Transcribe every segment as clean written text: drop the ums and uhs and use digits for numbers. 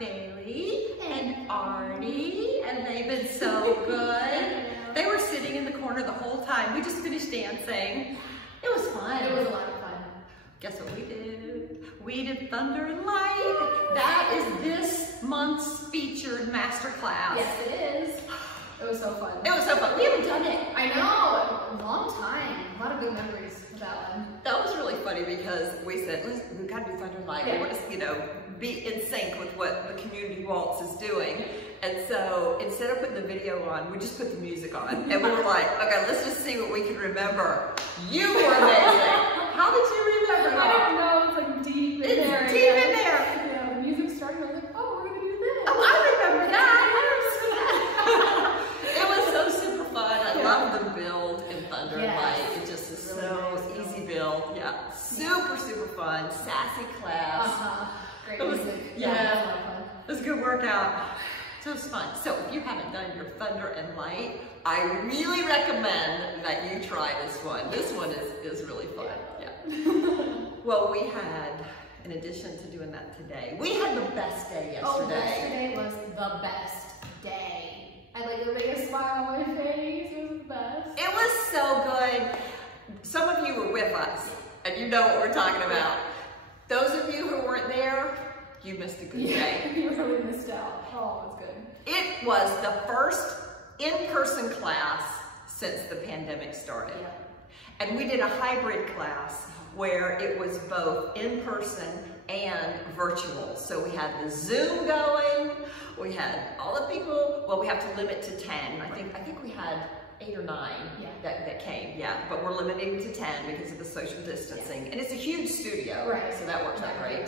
Bailey and Artie, and they've been so good. They were sitting in the corner the whole time. We just finished dancing. It was fun. It was a lot of fun. Guess what we did? We did Thunder and Light. That is this month's featured masterclass. Yes, it is. It was so fun. It was so fun. We haven't done it. I know, a long time. A lot of good memories with that one. That was really funny because we said, listen, we've got to do Thunder and Light. Yeah. We want to, you know, be in sync with what the community waltz is doing. And so instead of putting the video on, we just put the music on. And we were like, okay, let's just see what we can remember. You were amazing. How did you remember that? I don't know, it's like deep in there. It's deep in there. Yeah, the music started, I was like, oh, we're going to do this. Oh, I remember that. It was so super fun. I love the build in Thunder and Light. It just is really so easy build. Yeah, super, super fun. Sassy class. Great it was, music. Yeah, it was a good workout. So it was fun. So if you haven't done your Thunder and Light, I really recommend that you try this one. This one is really fun. Yeah. Well, we had, in addition to doing that today, we had the best day yesterday. Oh, yesterday was the best day. I had like the biggest smile on my face. It was the best. It was so good. Some of you were with us, and you know what we're talking about. Those of you who weren't there, you missed a good day. You really missed out. Oh, it was good. It was the first in-person class since the pandemic started. Yeah. And we did a hybrid class where it was both in-person and virtual. So we had the Zoom going, we had all the people, well, we have to limit to 10. I think we had 8 or 9 that came, but we're limiting to 10 because of the social distancing. And it's a huge studio, so that works out great.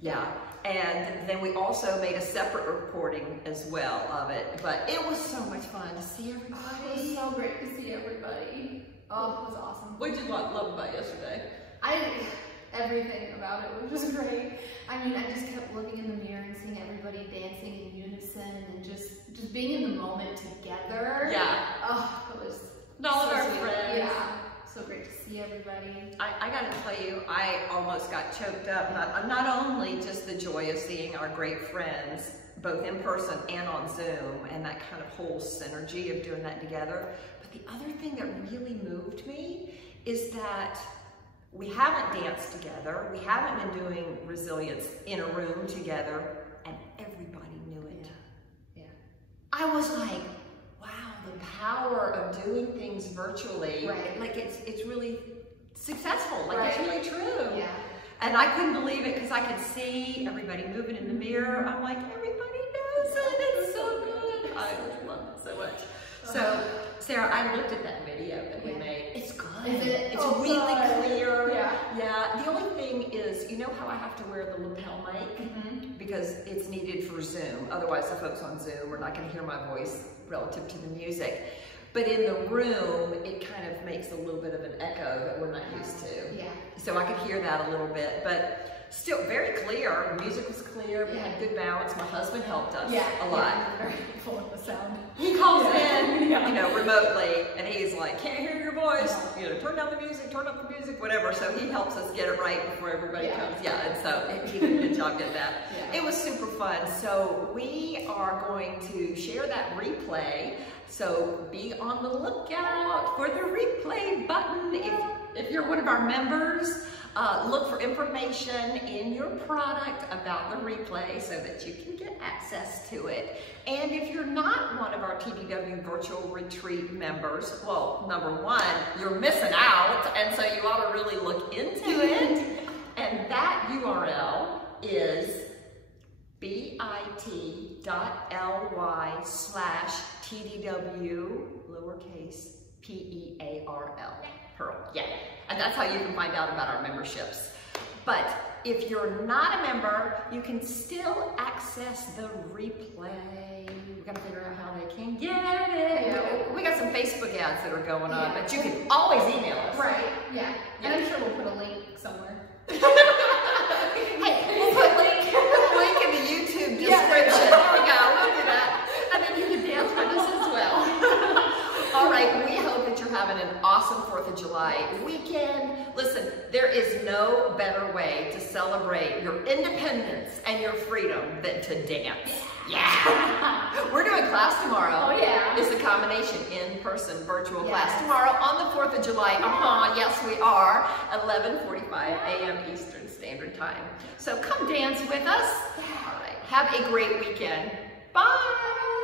Yeah, and then we also made a separate recording as well of it, but it was so much fun to see everybody. Oh, it was so great to see everybody. Oh, it was awesome. What did you love about yesterday? Everything about it was just great. I mean, I just kept looking in the mirror and seeing everybody dancing in unison and just being in the moment together. Yeah. Oh, it was all of so our sweet. friends. Yeah. So great to see everybody. I gotta tell you, I almost got choked up. Not only just the joy of seeing our great friends, both in person and on Zoom, and that kind of whole synergy of doing that together, but the other thing that really moved me is that we haven't danced together, we haven't been doing resilience in a room together, and everybody knew it. Yeah. I was like, wow, the power of doing things virtually, like it's really successful, like it's really true. Yeah. And I couldn't believe it because I could see everybody moving in the mirror. I'm like, everybody knows it, it's so good. I love it so much. So, Sarah, I looked at that video that we made. It's good. Is it? It's really clear. Yeah. The only thing is, you know how I have to wear the lapel mic? Because it's needed for Zoom. Otherwise, the folks on Zoom are not going to hear my voice relative to the music. But in the room, it kind of makes a little bit of an echo that we're not used to. Yeah. So I could hear that a little bit, but still very clear. The music was clear. We had good balance. My husband helped us a lot. Very full of the sound. He calls in, you know, remotely, and he's like, can't hear your voice. You know, turn down the music, turn up the music, whatever. So he helps us get it right before everybody comes. And so he did a good job at that. It was super fun. So we are going to share that replay. So be on the lookout for the replay button. If you're one of our members, look for information in your product about the replay so that you can get access to it. And if you're not one of our TDW virtual retreat members, well, number one, you're missing out, and so you ought to really look into it. And that URL is bit.ly/TDW lowercase PEARL. Pearl. And that's how you can find out about our memberships. But if you're not a member, you can still access the replay. We gotta figure out how they can get it. We got some Facebook ads that are going on, but you can always email us. And I'm sure we'll put a link somewhere. Hey, we'll put a link in the YouTube description. There we go, we'll do that. And then you can dance with us as well. All right, we hope that you're having an awesome 4th of July weekend. Listen, there is no better way to celebrate your independence and your freedom than to dance. Yeah! We're doing class tomorrow. Oh yeah. It's a combination in-person virtual class tomorrow on the 4th of July. Yes we are. 11:45 a.m. Eastern Standard Time. So come dance with us. All right. Have a great weekend. Bye!